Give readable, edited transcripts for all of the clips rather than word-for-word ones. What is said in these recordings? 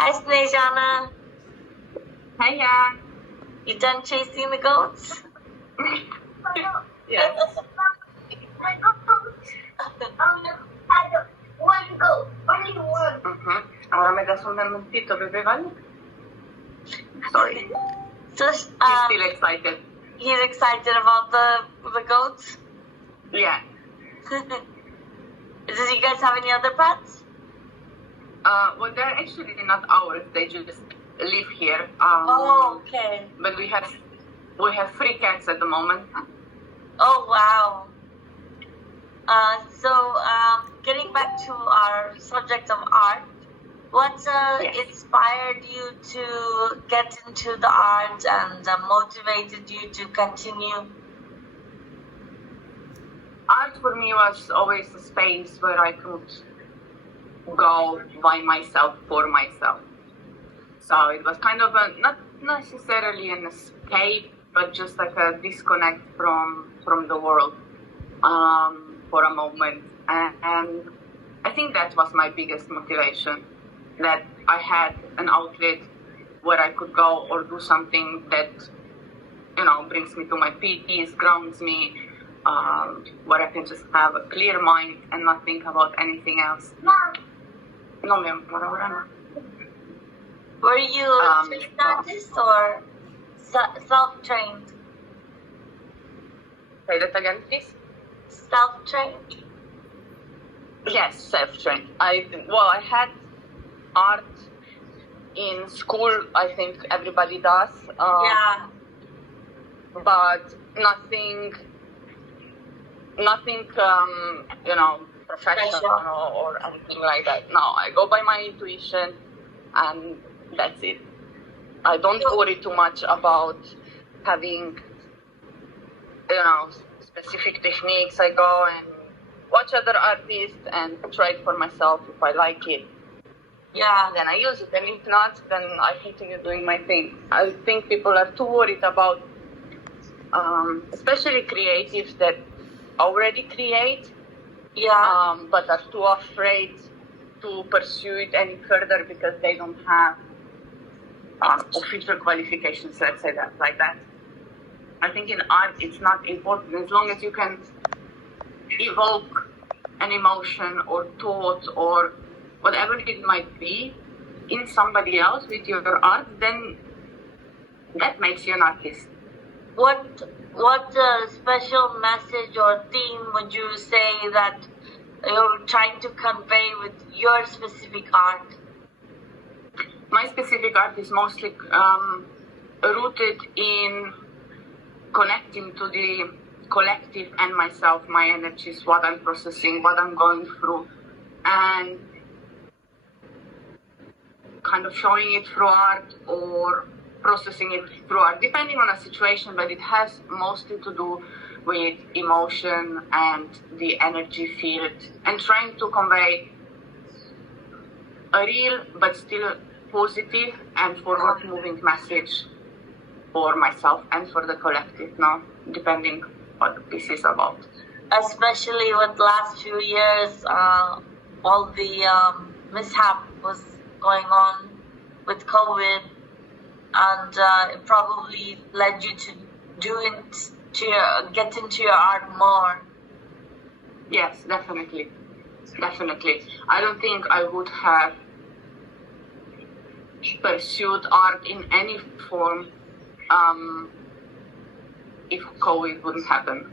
Hi, Snezana. Hiya. You done chasing the goats? Yes. One goat, only one. Ahora me das un momentito, bebé, ¿vale? Sorry. So, He's still excited. he's excited about the goats. Yeah. Did you guys have any other pets? Well, they're actually not ours. They just live here. Oh, okay. But we have 3 cats at the moment. Oh, wow. So, getting back to our subject of art, what inspired you to get into the art and motivated you to continue? Art for me was always a space where I could go by myself for myself. So it was kind of not necessarily an escape, but just like a disconnect from the world for a moment. And I think that was my biggest motivation, that I had an outlet where I could go or do something that, brings me to my peace, grounds me, where I can just have a clear mind and not think about anything else. No, ma'am. Were you a trained artist or self-trained? Say that again, please. Self-trained? Yes, self-trained. I had art in school. I think everybody does. Yeah. But nothing, professional or anything like that. No, I go by my intuition, and that's it. I don't worry too much about having, specific techniques. I go and watch other artists and try it for myself. If I like it, then I use it, and if not, then I continue doing my thing. I think people are too worried about, especially creatives that already create, but are too afraid to pursue it any further because they don't have official qualifications, let's say that like that. I think in art it's not important as long as you can evoke an emotion or thought or whatever it might be in somebody else with your art, then that makes you an artist. What special message or theme would you say that you're trying to convey with your specific art? My specific art is mostly rooted in connecting to the collective and myself, my energies, what I'm processing, what I'm going through, and kind of showing it through art or processing it through art, depending on a situation, but it has mostly to do with emotion and the energy field, and trying to convey a real but still positive and forward-moving message for myself and for the collective, depending what the piece is about. Especially with the last few years, all the mishap was going on with COVID, and it probably led you to get into your art more. Yes, definitely. I don't think I would have pursued art in any form if COVID wouldn't happen.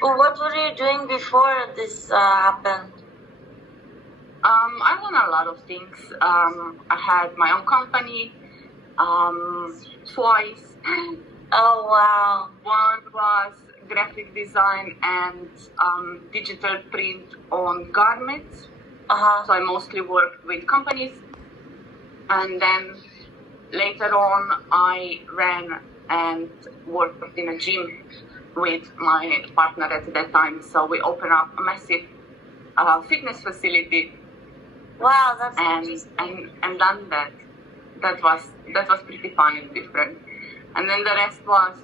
Well, what were you doing before this happened? I've done a lot of things. I had my own company twice. Oh, wow. One was graphic design and digital print on garments. So I mostly worked with companies. And then later on, I ran and worked in a gym with my partner at that time. So we opened up a massive fitness facility. Wow, that's interesting. And done that. That was pretty fun and different. And then the rest was,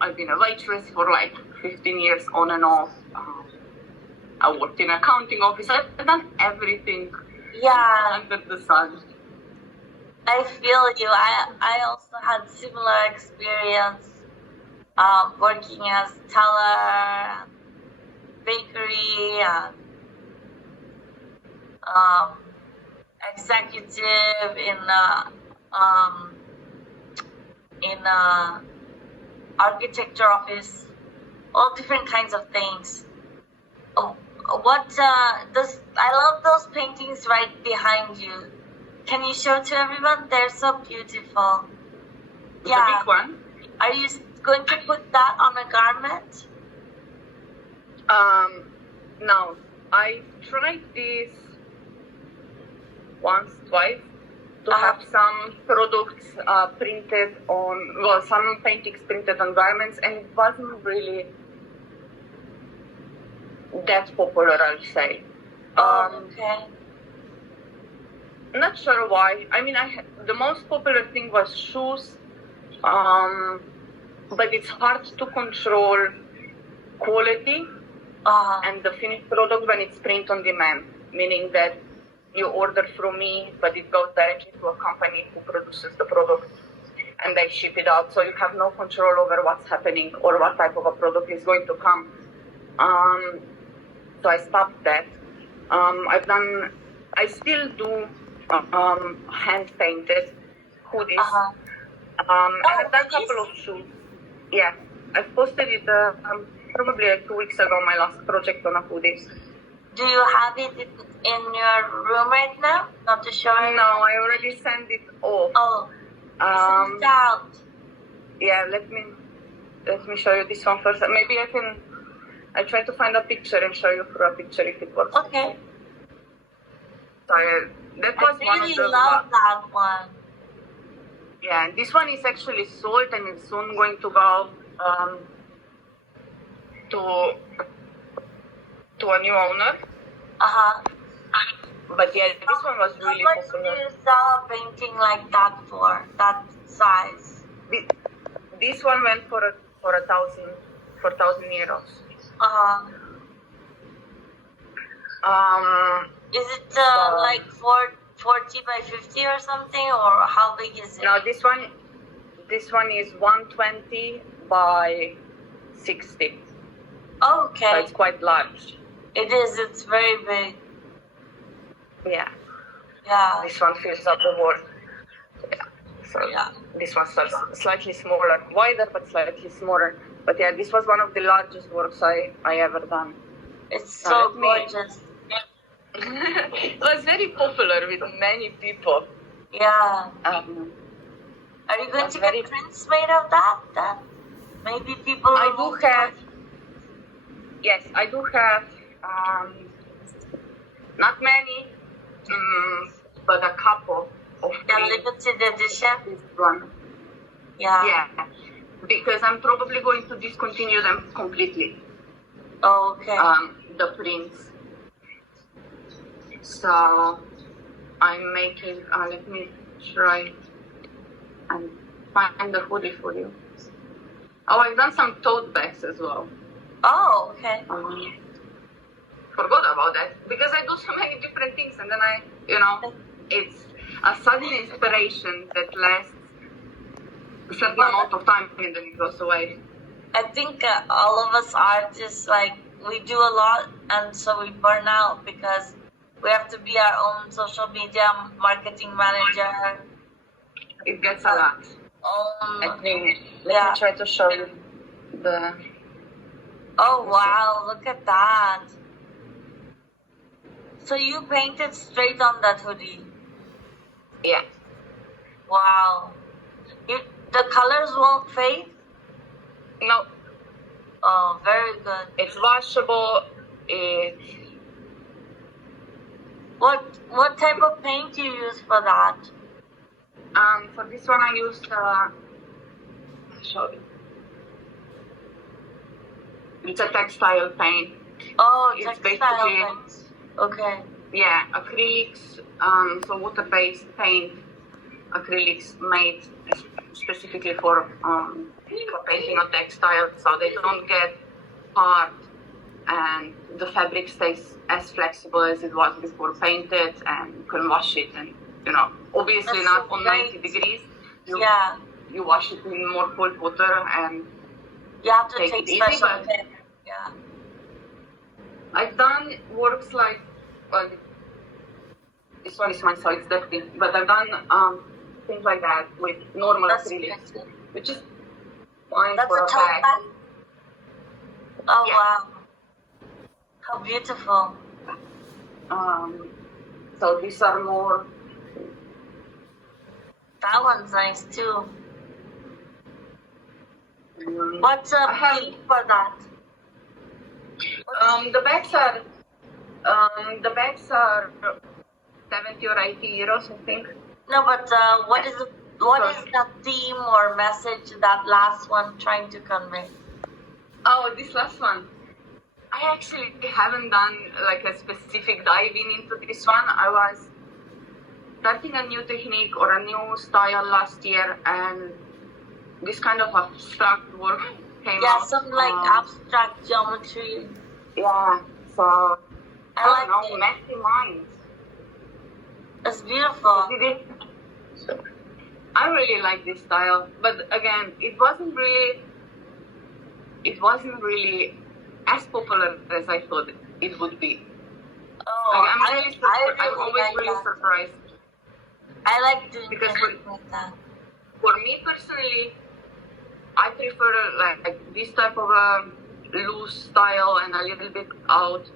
I've been a waitress for like 15 years on and off. I worked in an accounting office. I've done everything under the sun. I feel you. I also had similar experience working as teller, bakery, and executive in architecture office, all different kinds of things. Oh, what does I love those paintings right behind you. Can you show to everyone? They're so beautiful. The big one. Are you going to put that on a garment? No, I tried this once, twice, to have some products printed on, well, some paintings printed on garments, and it wasn't really that popular, I'll say. Okay. Not sure why. I mean, the most popular thing was shoes, but it's hard to control quality and the finished product when it's print on demand, meaning that you order from me, but it goes directly to a company who produces the product and they ship it out. So you have no control over what's happening or what type of a product is going to come. So I stopped that. I still do hand painted hoodies. And I've done a couple of shoes. Yeah, I've posted it probably like 2 weeks ago, my last project on a hoodie. Do you have it in your room right now? Not to show you? No, I already sent it off. Oh, it's out. Yeah, let me show you this one first. Maybe I try to find a picture and show you through a picture if it works. Okay. So that was I one of really the love that one. Yeah, and this one is actually sold and it's soon going to go to a new owner. But yeah, this one was really popular. How much popular. do you sell a painting like that for? That size? This one went for 1,000 euros. Is it like 40 by 50 or something, or how big is it? No, this one is 120 by 60. Oh, okay. So it's quite large. It is. It's very big. Yeah. Yeah. This one fills up the wall. Yeah. So this one's slightly smaller, wider but slightly smaller. But yeah, this was one of the largest works I ever done. It's so gorgeous. It was very popular with many people. Yeah. Are you going to get prints made of that then? Maybe people will... Yes, I do have not many, but a couple of limited edition? This one. Yeah. Because I'm probably going to discontinue them completely. Oh, okay. The prints. So I'm making, let me try and find the hoodie for you. Oh, I've done some tote bags as well. Oh, okay. Forgot about that because I do so many different things and then it's a sudden inspiration that lasts a certain amount of time and then it goes away. I think all of us artists, we do a lot and so we burn out because we have to be our own social media marketing manager. It gets a lot. Let me try to show you the... Oh, wow, look at that. So you painted straight on that hoodie? Yeah. Wow. The colors won't fade? No. Oh, very good. It's washable. What type of paint do you use for that? For this one I used it's a textile paint. Oh, it's textile paint. Okay. Yeah, acrylics, so water-based paint, acrylics made specifically for painting on textile, so they don't get hard and the fabric stays as flexible as it was before painted, and you can wash it and Obviously That's not so on great. 90 degrees. Yeah, You wash it in more cold water and you have to take take it easy, special but care. Yeah. I've done works like, well, this one is mine, so it's dirty, but I've done things like that with normal That's acrylics, great. which is fine That's for a a tote bag. bag? Oh, Yeah. wow. How beautiful. So these are more. That one's nice too. um, What's a I have- fee for that? The bags are 70 or 80 euros, I think. No, but what is the theme or message that last one trying to convey? Oh, this last one. I actually haven't done like a specific diving into this one. I was starting a new technique or a new style last year, and this kind of abstract work came Yeah, out. some like abstract geometry. Yeah, so I I like don't know, it. messy minds. It's beautiful. I really like this style, but again, it wasn't really as popular as I thought it would be. Oh, Like, I'm always like really that. surprised. I like doing Because things like that. For me personally, I prefer like this type of a loose style and a little bit out.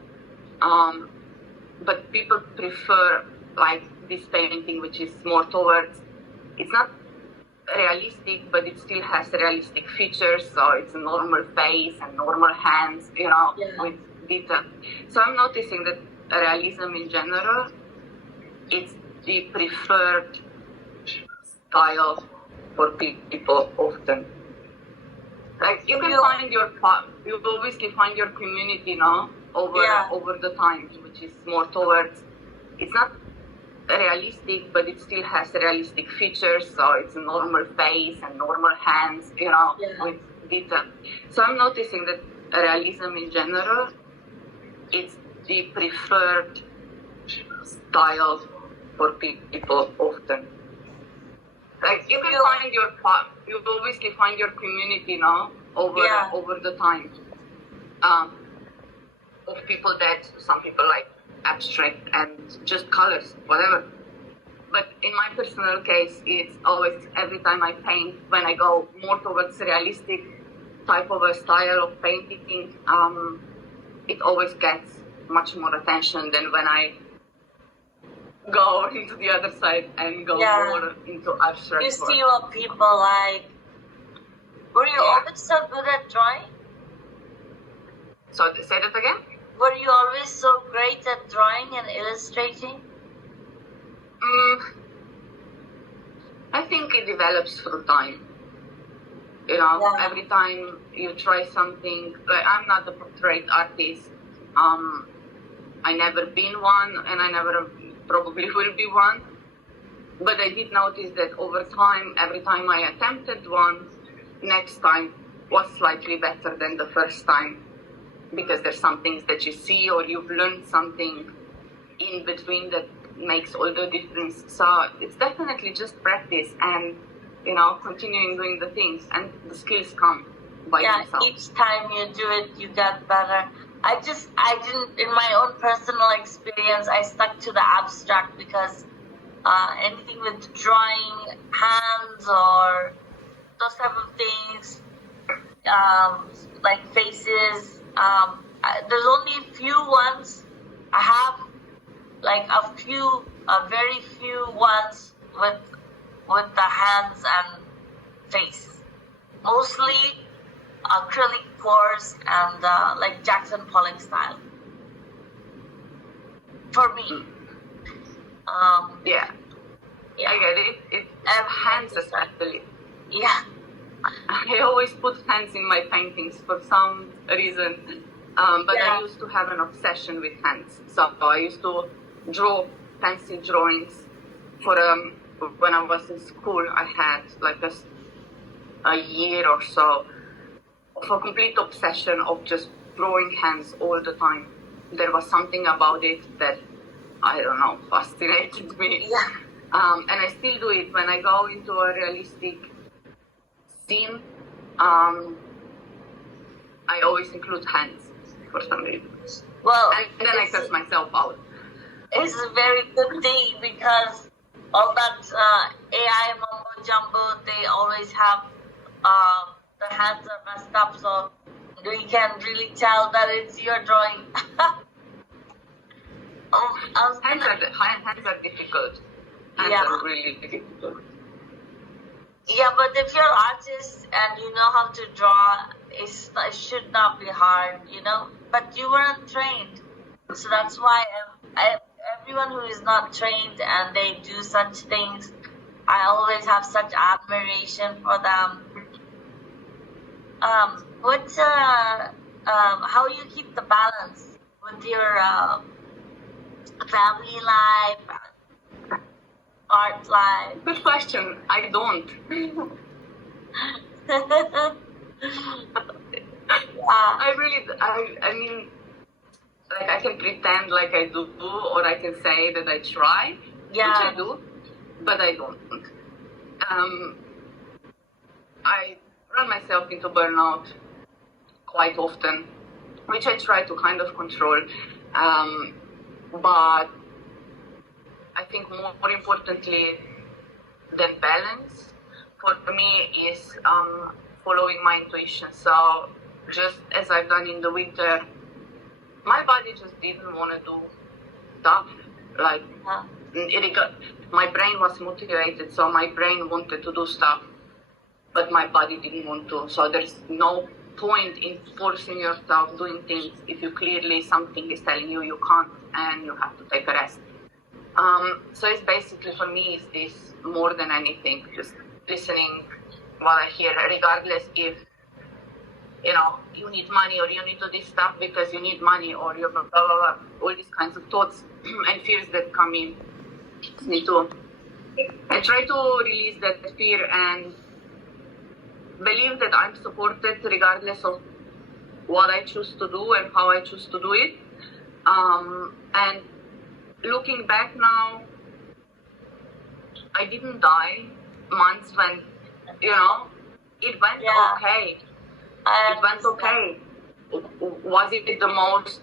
But people prefer like this painting, which is more towards. It's not realistic, but it still has realistic features. So it's a normal face and normal hands, Yeah. with detail. So I'm noticing that realism in general, it's the preferred style for people often. Like you obviously find your community, over the times, which is more towards. It's not realistic, but it still has realistic features. So it's a normal face and normal hands, with detail. So I'm noticing that realism in general, it's the preferred style for people often. Like you obviously find your community, over the time, of people that some people like abstract and just colors, whatever. But in my personal case, it's always every time I paint, when I go more towards realistic type of a style of painting, it always gets much more attention than when I go into the other side and go more into abstract You work. see what people like. Were you always so good at drawing? So say that again? Were you always so great at drawing and illustrating? I think it develops through time. Every time you try something, like I'm not a portrait artist. I never been one, and I never probably will be one. But I did notice that over time, every time I attempted one, next time was slightly better than the first time. Because there's some things that you see or you've learned something in between that makes all the difference. So it's definitely just practice and, continuing doing the things, and the skills come by themselves. Each time you do it, you get better. I didn't, in my own personal experience, I stuck to the abstract because anything with drawing hands or those type of things, like faces, there's only a few ones I have, like a very few ones with the hands and face. Mostly acrylic pours and like Jackson Pollock style. For me. Yeah. I get it. It hands especially. Yeah. I always put hands in my paintings for some reason, but I used to have an obsession with hands. So I used to draw pencil drawings. When I was in school, I had like a year or so of a complete obsession of just drawing hands all the time. There was something about it that, I don't know, fascinated me. Yeah. And I still do it when I go into a realistic scene. I always include hands for some reason. Well, And then I curse myself out. it's a very good thing because all that AI mumbo jumbo, they always have the hands are messed up, so we can really tell that it's your drawing. Hands are difficult. Hands Yeah. are really difficult. Yeah, but if you're an artist and you know how to draw, it should not be hard, you know. But you weren't trained, so that's why everyone who is not trained and they do such things, I always have such admiration for them. How you keep the balance with your family life, art life? Good question. I don't. I mean, like I can pretend like I do, or I can say that I try, which I do, but I don't. I run myself into burnout quite often, which I try to kind of control. But I think more importantly than balance for me is following my intuition. So just as I've done in the winter, my body just didn't want to do stuff. Like my brain was motivated, so my brain wanted to do stuff, but my body didn't want to. So there's no point in forcing yourself doing things if you clearly something is telling you you can't and you have to take a rest. So it's basically for me is this more than anything, just listening what I hear, regardless if you need money or you need to do this stuff because you need money or you're blah blah blah, all these kinds of thoughts and fears that come in. Me too. I try to release that fear and believe that I'm supported regardless of what I choose to do and how I choose to do it. And looking back now, I didn't die months when, it went okay. It went okay. Was it the most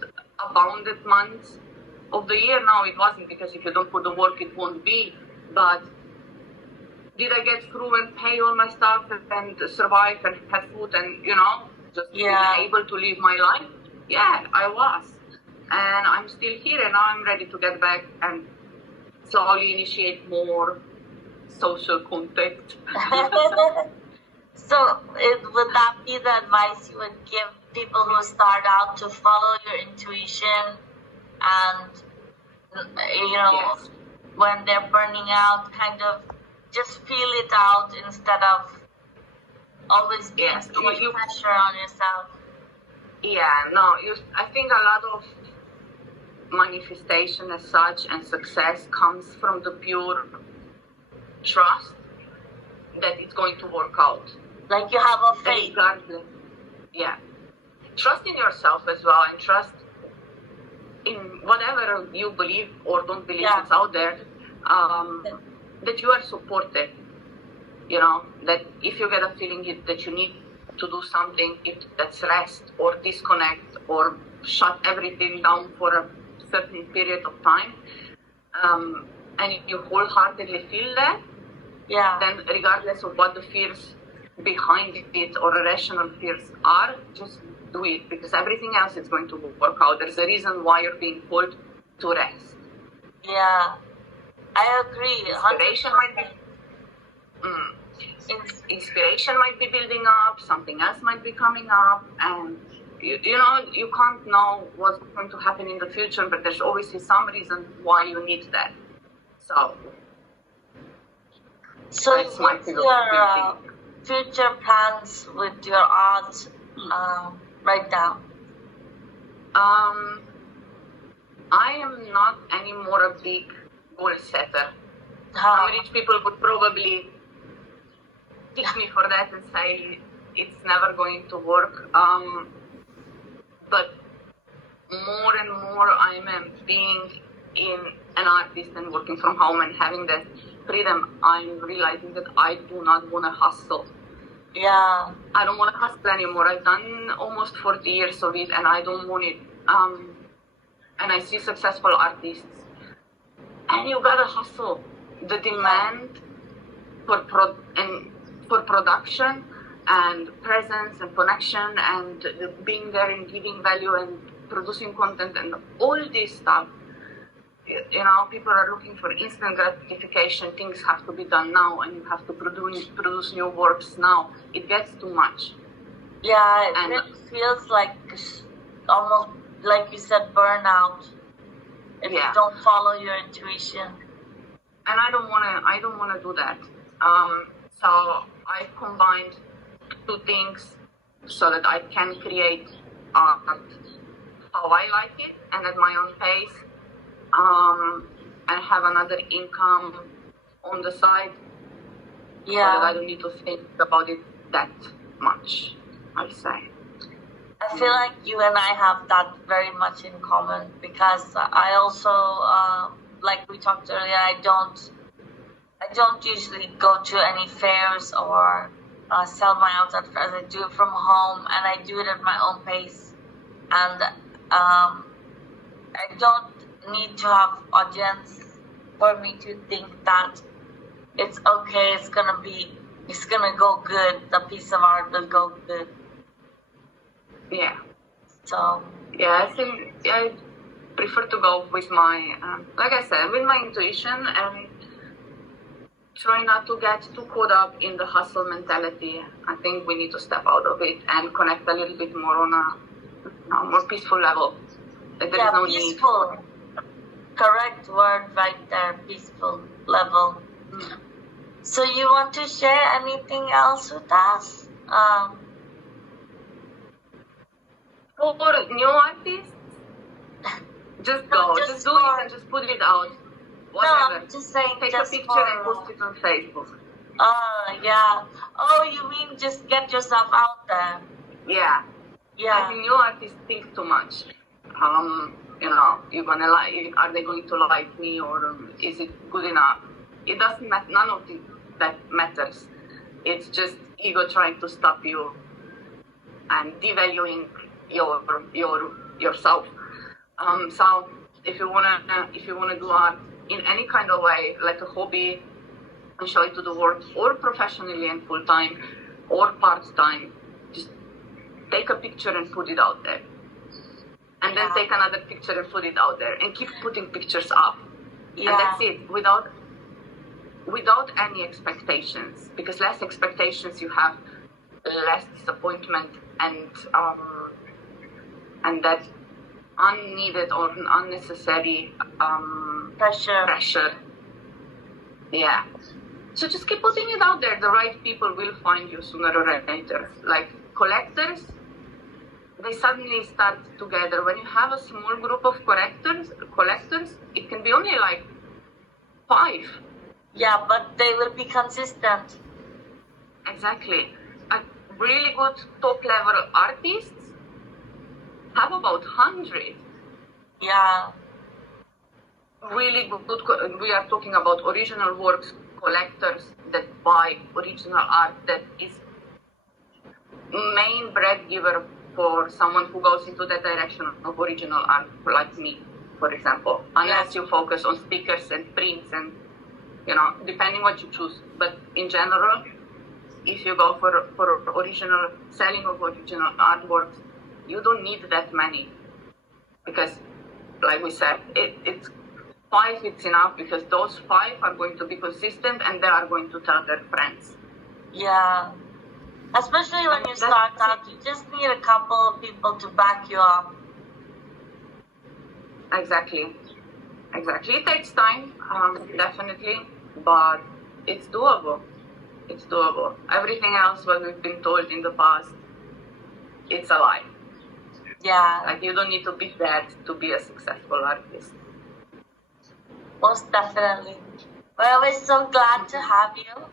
abundant months of the year? No, it wasn't, because if you don't put the work, it won't be. But did I get through and pay all my stuff and survive and have food and, just be able to live my life? Yeah, I was. And I'm still here, and now I'm ready to get back and slowly initiate more social contact. So would that be the advice you would give people who start out to follow your intuition and, Yes. when they're burning out, kind of just feel it out instead of always being too much pressure on yourself? Yeah, no, I think a lot of manifestation as such and success comes from the pure trust that it's going to work out. Like you have a faith. Regardless. Yeah. Trust in yourself as well, and trust in whatever you believe or don't believe is out there, that you are supported. That if you get a feeling that you need to do something, if that's rest or disconnect or shut everything down for a certain period of time, and if you wholeheartedly feel that, then regardless of what the fears behind it or irrational fears are, just do it, because everything else is going to work out. There's a reason why you're being called to rest. Yeah, I agree. Inspiration might be building up, something else might be coming up, and you can't know what's going to happen in the future, but there's always some reason why you need that. So that's my your future plans with your art right now? I am not anymore a big goal setter. Some rich people would probably kick me for that and say it's never going to work. But more and more I'm being in an artist and working from home and having that freedom, I'm realizing that I do not want to hustle. Yeah. I don't want to hustle anymore. I've done almost 40 years of it, and I don't want it. And I see successful artists, and you gotta hustle. The demand for production and presence and connection and being there and giving value and producing content and all this stuff. You know, people are looking for instant gratification. Things have to be done now, and you have to produce new works now. It gets too much. Yeah, it really feels like almost like you said, burnout. If you don't follow your intuition. And I don't wanna do that. So I combined two things so that I can create art how I like it and at my own pace. And have another income on the side, so that I don't need to think about it that much, I say. I feel like you and I have that very much in common, because I also, like we talked earlier, I don't usually go to any fairs or sell my art at fairs. I do it from home, and I do it at my own pace. And I don't need to have audience for me to think that it's okay, it's gonna go good, the piece of art will go good. Yeah. So yeah, I think I prefer to go with my like I said, with my intuition, and try not to get too caught up in the hustle mentality. I think we need to step out of it and connect a little bit more on a more peaceful level. There is no peaceful need. Correct word right there, peaceful level. So you want to share anything else with us? For new artists, just go, just do it and just put it out. Whatever. No, I'm just saying, take just a picture and post it on Facebook. Yeah. Oh, you mean just get yourself out there? Yeah. Yeah. I think new artists think too much. You know, you're gonna like, are they going to like me, or is it good enough? It doesn't matter. None of that matters. It's just ego trying to stop you and devaluing yourself. So if you wanna do art in any kind of way, like a hobby, and show it to the world, or professionally and full time, or part time, just take a picture and put it out there. And then take another picture and put it out there, and keep putting pictures up. Yeah. And that's it, without any expectations. Because less expectations, you have less disappointment and that unneeded or unnecessary pressure. Yeah. So just keep putting it out there. The right people will find you sooner or later. Like collectors, they suddenly start together. When you have a small group of collectors, it can be only like 5. Yeah, but they will be consistent. Exactly. A really good top-level artists have about 100. Yeah. Really good. We are talking about original works, collectors that buy original art, that is main bread giver for someone who goes into that direction of original art, like me, for example. Unless you focus on stickers and prints and, depending what you choose. But in general, if you go for original selling of original artworks, you don't need that many. Because, like we said, it's 5, it's enough, because those 5 are going to be consistent and they are going to tell their friends. Yeah. Especially when you start out, you just need a couple of people to back you up. Exactly. It takes time, definitely, but it's doable. Everything else what we've been told in the past, it's a lie. Yeah. Like, you don't need to be that to be a successful artist. Most definitely. Well, we're so glad to have you.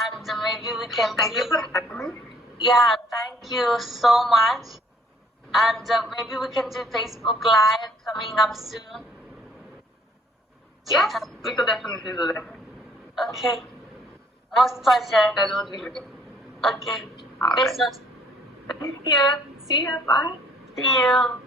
And maybe we can Thank you for having me. Yeah, thank you so much. And maybe we can do Facebook Live coming up soon. Yes, we could definitely do that. Okay. Most pleasure. That would be good. Okay. All right. Business. Thank you. See you. Bye. See you.